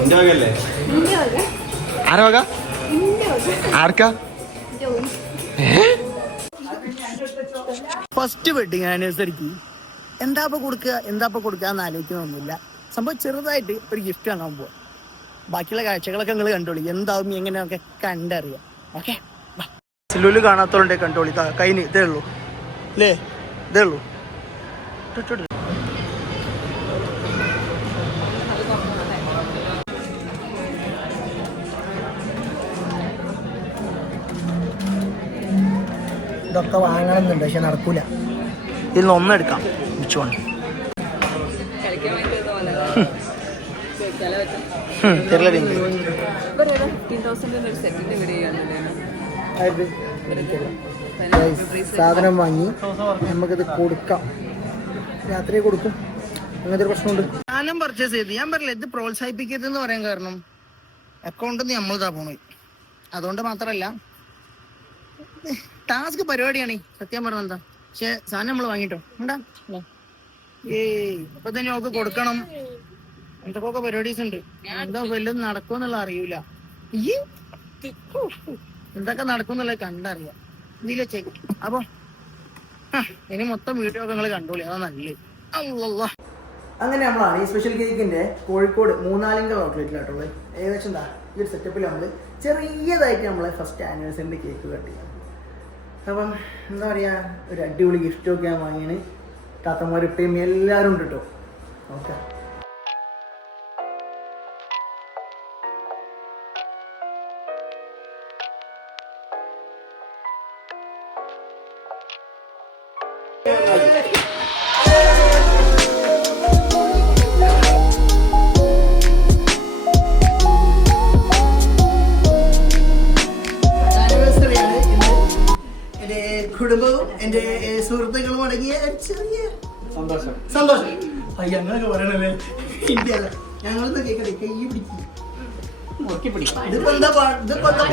വകല്ലേ ആരാ വക ആർക്കാ? ഫസ്റ്റ് വെഡിങ് ആനിവേഴ്സറിക്ക് എന്താ ഇപ്പൊ കൊടുക്കുക എന്താ ഇപ്പൊ കൊടുക്കുക എന്ന് ആലോചിക്കണമൊന്നുമില്ല സംഭവം ചെറുതായിട്ട് ഒരു ഗിഫ്റ്റ് വാങ്ങാൻ പോവാ. ബാക്കിയുള്ള കാഴ്ചകളൊക്കെ നിങ്ങൾ കണ്ടോളി. എന്താവും എങ്ങനെയൊക്കെ കണ്ടറിയാം. ഓക്കെ? ലുലു കാണാത്തോണ്ടേ കണ്ടോളി. കൈന് ഇതേ ഉള്ളൂ. അല്ലേ ഇതേ ഉള്ളൂ. ഇതൊക്കെ വാങ്ങണമെന്നുണ്ട് പക്ഷെ നടക്കൂല. ഇതിൽ നിന്ന് ഒന്നെടുക്കാം വിച്ച് വൺ സാധനം വാങ്ങി നമുക്കിത് കൊടുക്കാം. രാത്രി കൊടുക്കും. അങ്ങനത്തെ ഒരു പ്രശ്നമുണ്ട്. സാധനം പർച്ചേസ് ചെയ്ത്. ഞാൻ പറയില്ല ഇത് പ്രോത്സാഹിപ്പിക്കരുതെന്ന് പറയാൻ കാരണം അക്കൗണ്ടിൽ നിന്ന് നമ്മളിതാ പോണു അതുകൊണ്ട് മാത്രമല്ല ടാസ്ക് പരിപാടിയാണ്. സത്യം പറഞ്ഞെന്താ പക്ഷെ സാധനം നമ്മൾ വാങ്ങിട്ടോ ഉണ്ടാ? ഏയ് തന്നെ നമുക്ക് കൊടുക്കണം. എന്തൊക്കെ പരിപാടീസ് ഉണ്ട്. എന്താ വല്ലതും നടക്കുമെന്നുള്ള അറിയൂല. എന്തൊക്കെ നടക്കുന്നുള്ള കണ്ടറിയാം. ഇതിലെ ചെക്ക് അപ്പൊ ഇനി മൊത്തം വീഡിയോ ഒക്കെ നിങ്ങൾ കണ്ടോളി. അതാ അല്ലല്ലാ അങ്ങനെ നമ്മളാണ് ഈ സ്പെഷ്യൽ കേക്കിന്റെ കോഴിക്കോട് മൂന്നാലിന്റെ ഔട്ട്ലെറ്റിലായിട്ടുള്ളത് ഏകദേശം എന്താ? ഈ ഒരു സെറ്റപ്പിൽ നമ്മൾ ചെറിയതായിട്ട് നമ്മളെ ഫസ്റ്റ് ആനിവേഴ്സറിന്റെ കേക്ക് കട്ട് ചെയ്യാം. അപ്പം എന്താ പറയുക ഒരു അടിപൊളി ഗിഫ്റ്റൊക്കെ ഞാൻ വാങ്ങിയാണ്. താത്തമാർ ഇപ്പയും എല്ലാവരും ഉണ്ട് കേട്ടോ ഓക്കെ. എന്റെ സുഹൃത്തുക്കളും അടങ്ങിയ ചെറിയ സന്തോഷം. സന്തോഷം. അയ്യ അങ്ങനൊക്കെ പറയണല്ലേ? ഇന്ത്യ ഞങ്ങളൊന്ന് കേൾക്കട്ടെ കൈ പിടിക്കും. ഇതിപ്പോ എന്താ ഇതിപ്പോ എന്താ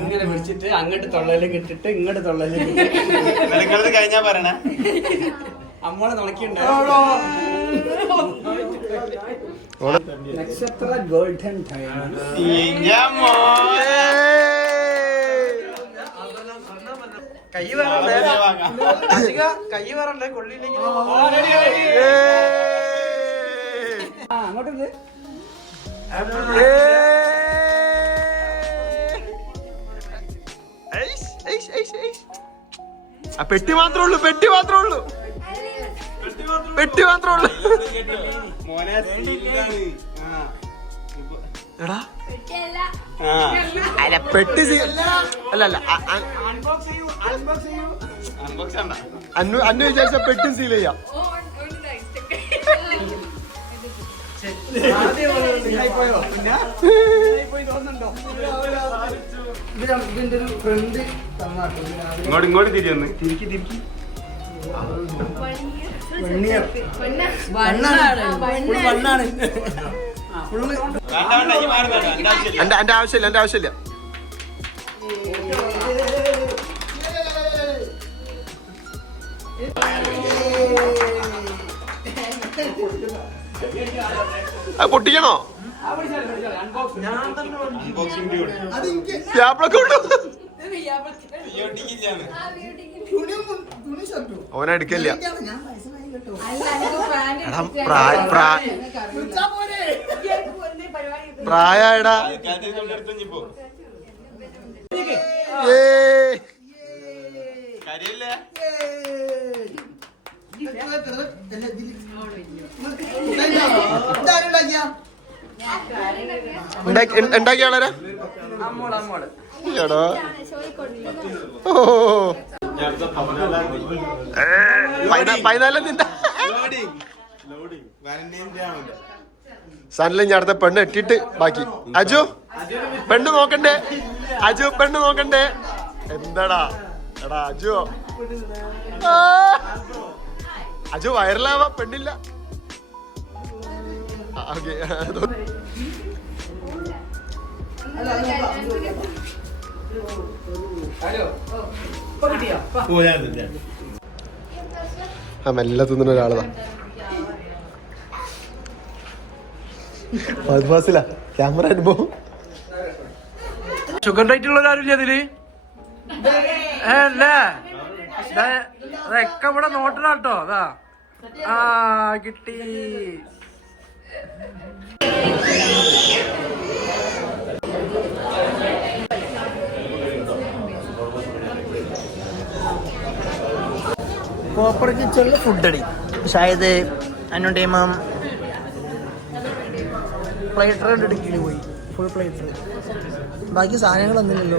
ഇങ്ങനെ പിടിച്ചിട്ട് അങ്ങോട്ട് തൊള്ളയിലേക്ക് ഇട്ടിട്ട് ഇങ്ങോട്ട് തൊള്ളയിലേക്ക് കഴിഞ്ഞാ പറയണേ. അമ്മോളെ തുണക്കിണ്ട് നക്ഷത്ര ഗോൾഡൻ. കൈ വരണ്ടേ. കൈ വരണ്ടേ കൊള്ളിയിലേക്ക് അങ്ങോട്ട് ആ പെട്ടി മാത്രമേ ഉള്ളൂ പെട്ടി മാത്രമേ ഉള്ളൂ പെട്ടി മാത്രമേ ഉള്ളൂ. മോനെ സീലാണ്. ആ. എടാ. അല്ല പെട്ടി അല്ല അല്ല. അന്നു അന്നു വിചാരിച്ച പെട്ടി സീൽ ചെയ്യാം. ഇങ്ങോട്ട് ഇങ്ങോട്ട് തിരിയൊന്ന് തിരിക്കി തിരിക്കി. വെണ്ണിയർ. വണ്ണാണ്. ഫുൾ ഫുള്ള് എന്റെ ആവശ്യമില്ല. എന്റെ ആവശ്യമില്ല എന്റെ ആവശ്യമില്ല. അത് പൊട്ടിക്കണോ? അൺബോക്സിംഗ് കൂടെ യാപ്പിളൊക്കെ ഉണ്ടോ? പ്രായടാ ആദ്യത്തെ തൊഴിലെടുത്ത് ഇനിയിപ്പോ കാര്യല്ലേ ഉണ്ടാക്കിയ ആളാരാ? അമ്മോൾ അമ്മോൾ. എടാ ഓ. പതിനാലാം ഞാൻ അടുത്ത പെണ്ണ് എട്ടിട്ട് ബാക്കി. അജു പെണ്ണ് നോക്കണ്ടേ? അജു പെണ്ണ് നോക്കണ്ടേ? എന്താടാ? എടാ അജു. അജു വൈറലാവാ പെണ്ണില്ല. ഓക്കെ. കിട്ടിയോ ആ മെല്ലെ തിന്നുന്ന ഒരാളതാ. ഫാസില. ക്യാമറ അനുഭവം ഷുഗർ ഡയറ്റ് ഉള്ള ആരും അതിൽ അതൊക്കെ ഇവിടെ നോട്ടണാട്ടോ അതാ. ആ കിട്ടി. കോപ്പർ കിച്ചണിൽ അടി ഷായത് അതിനു ടൈം പ്ലേറ്റർ എടുക്കൽ പോയി. ഫുൾ പ്ലേറ്റർ ബാക്കി സാധനങ്ങളൊന്നുമില്ലല്ലോ.